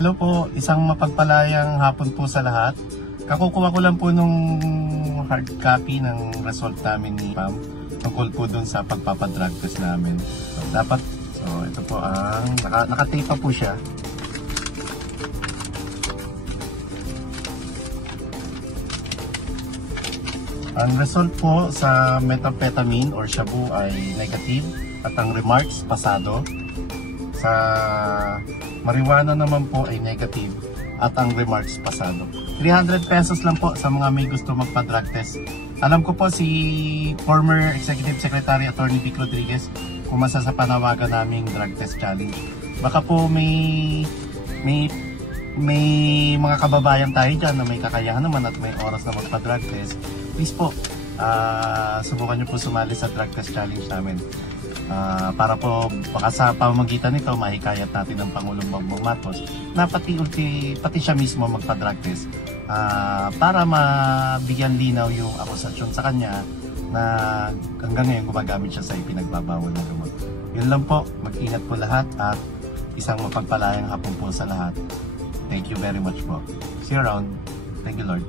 Hello po, isang mapagpalayang hapon po sa lahat. Kakukuha ko lang po nung hard copy ng result namin ni Pam tungkol po dun sa pagpapadrug test namin. So ito po ang nakatape pa po siya. Ang result po sa methamphetamine or shabu ay negative at ang remarks pasado. Sa marijuana naman po ay negative at ang remarks pasado. 300 pesos lang po sa mga may gusto magpa-drug test. Alam ko po si former Executive Secretary Attorney Vic Rodriguez kumasa sa panawagan naming drug test challenge. Baka po may mga kababayan tayo dyan na may kakayahan naman at may oras na magpa-drug test. Please po, subukan nyo po sumali sa drug test challenge namin. Para po baka sa pamamagitan nito mahikayat natin ang Pangulong Bongbong Marcos na pati siya mismo magpa-drug test para mabigyan linaw yung akusasyon sa kanya na hanggang ngayon gumagamit siya sa ipinagbabawal na gamot. Yun lang po, mag-ingat po lahat at isang mapagpalayang hapon po sa lahat. Thank you very much po. See you around. Thank you, Lord.